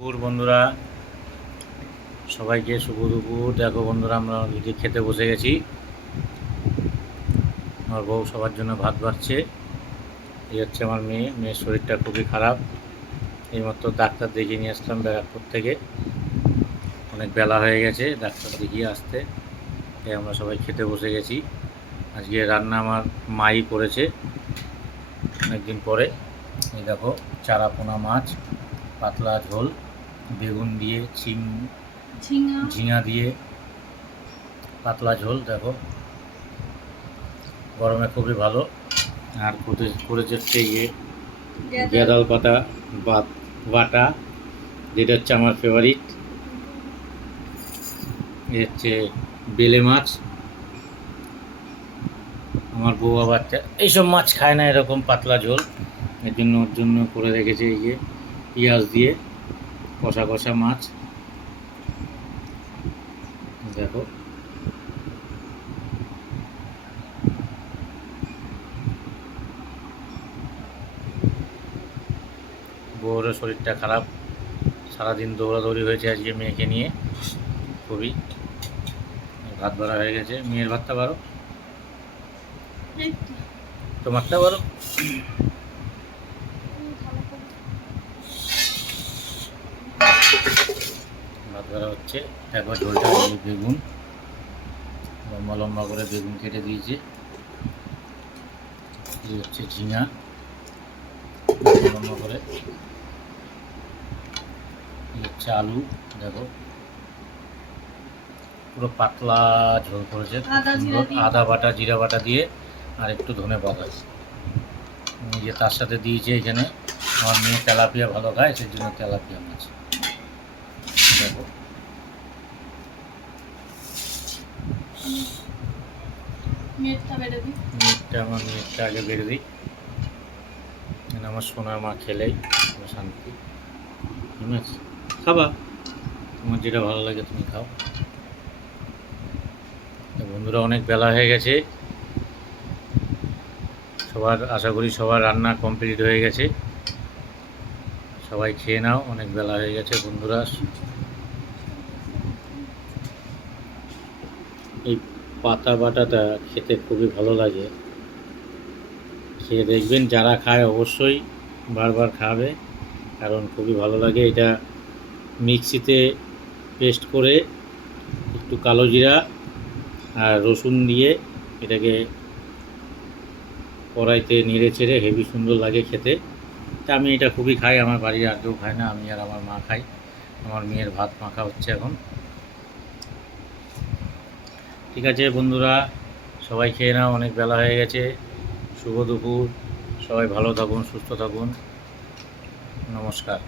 দুপুর বন্ধুরা, সবাইকে শুভ দুপুর। দেখো বন্ধুরা, আমরা যদি খেতে বসে গেছি। আমার বউ সবার জন্য ভাত বাড়ছে। এই হচ্ছে আমার মেয়ের শরীরটা খুবই খারাপ। এইমাত্র ডাক্তার দেখিয়ে নিয়ে আসলাম ব্যারাকপুর থেকে। অনেক বেলা হয়ে গেছে ডাক্তার দেখিয়ে আসতে, তাই আমরা সবাই খেতে বসে গেছি। আজকে রান্না আমার মাই করেছে অনেকদিন পরে। এই দেখো, চারাপোনা মাছ, পাতলা ঝোল, বেগুন দিয়ে ঝিঙা দিয়ে পাতলা ঝোল। দেখো, গরমে খুবই ভালো। আর করেছে হচ্ছে গেঁদাল পাতা বাটা, যেটা হচ্ছে আমার ফেভারিট। এ হচ্ছে বেলে মাছ। আমার বউ আবার এইসব মাছ খায় না, এরকম পাতলা ঝোল। এর জন্য ওর জন্য করে রেখেছে এই যে পেঁয়াজ দিয়ে কষা কষা মাছ। দেখো, বউর শরীরটা খারাপ, সারাদিন দৌড়াদৌড়ি হয়েছে আজকে মেয়েকে নিয়ে। খুবই ভাত বাড়া হয়ে গেছে। মেয়ের ভাতটা বারো, তোমারটা বারো। ভাত বাড়া হচ্ছে। একবার ঝোলটা বেগুন লম্বা লম্বা করে বেগুন কেটে দিয়েছে। এই হচ্ছে ঝিঙা লম্বা লম্বা করে। এই হচ্ছে আলু। দেখো, পুরো পাতলা ঝোল করেছে, আদা বাটা জিরা বাটা দিয়ে আর একটু ধনে পাতা। যে তার সাথে দিয়েছে এখানে, আমার মেয়ে তেলাপিয়া ভালো খায়, সেই জন্য তেলাপিয়া মাছ। দেখো, আমার মেয়েরটা আগে বেড়ে দিই। আমার সোনার মা খেলেই শান্তি। খাবা, তোমার যেটা ভালো লাগে তুমি খাও। বন্ধুরা, অনেক বেলা হয়ে গেছে। আশা করি সবার রান্না কমপ্লিট হয়ে গেছে। সবাই খেয়ে নাও, অনেক বেলা হয়ে গেছে বন্ধুরা। এই পাতা বাটাটা খেতে খুবই ভালো লাগে। খেয়ে দেখবেন, যারা খায় অবশ্যই বারবার খাবে, কারণ খুবই ভালো লাগে। এটা মিক্সিতে পেস্ট করে একটু কালো জিরা আর রসুন দিয়ে এটাকে কড়াইতে নেড়ে চেড়ে হেভি সুন্দর লাগে খেতে। তা আমি এটা খুবই খাই, আমার বাড়ির আর কেউ খায় না, আমি আর আমার মা খাই। আমার মেয়ের ভাত মাখা হচ্ছে এখন। ঠিক আছে বন্ধুরা, সবাই খেয়ে নাও, অনেক বেলা হয়ে গেছে। শুভ দুপুর, সবাই ভালো থাকুন, সুস্থ থাকুন, নমস্কার।